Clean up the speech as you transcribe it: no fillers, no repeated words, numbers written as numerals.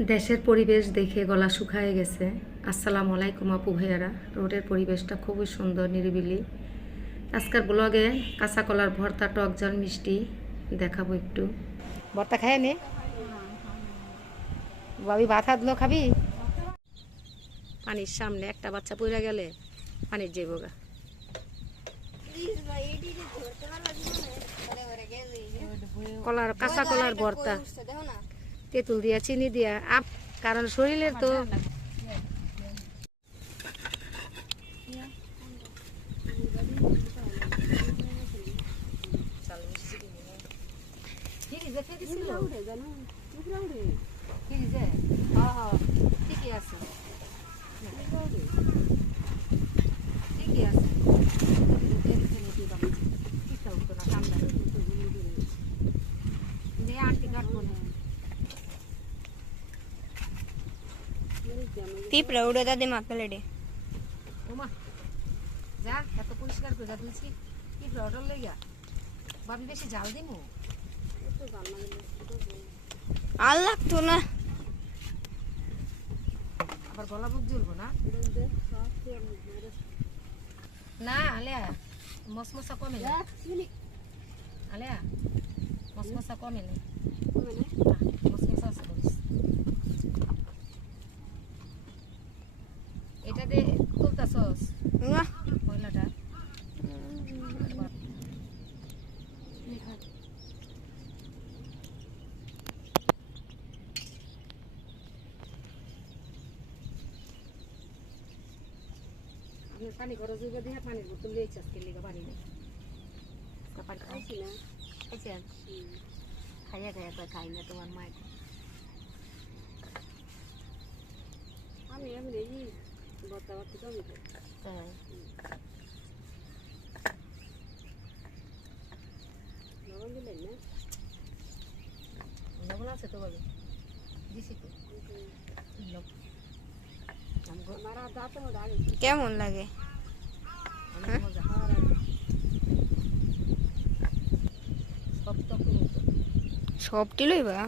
দেশের পরিবেশ দেখে গলা শুকায় গেছে। আসসালামু আলাইকুম আপু ভাইয়ারা। রোডের পরিবেশটা খুবই সুন্দর, নিরিবিলি। আজকের ব্লগে কাঁচা কলার ভর্তা, টক ঝাল মিষ্টি দেখাবো একটু। ভর্তা খায় নে ভাবি, ভাত হাত লো খাবি? পানির সামনে একটা বাচ্চা পড়ে গেলে পানির যাইব গা। কলার, কাঁচা কলার ভর্তা, তেঁতুল দিয়া, চিনি দিয়া, কারণ শরীরের তো ঠিকই আছে, ঠিকই আছে। পিঁপড়া উড়ে দাদি মা প্লেটে ওমা যা, এত পরিষ্কার করে দিয়েছি কি অর্ডার লেগা। ভাবি বেশি জাল দিমু? আর লাগতো না। আবার গলা বুক জ্বলবো না? না আলিয়া, মশমশা কমে না। আলিয়া, মশমশা কমে না, মশমশা আছে বলিস। এটা দে তুলতাছস না ময়লাটা। পানি খরচ হইবে দেখে পানির বোতল লইছি, আজকে লিগা পানি নেই। পানি খাইছি না, খাইছেন? খাইয়া খাইয়া কয় খাই না তোমার মায়ের। আমি এমনি ভর্তা ভর্তি কমি খাই। হ্যাঁ, লবণ দিলেন না? লবণ আছে তো বলে দিছি তো। কেমন লাগে? সবটি লইবা?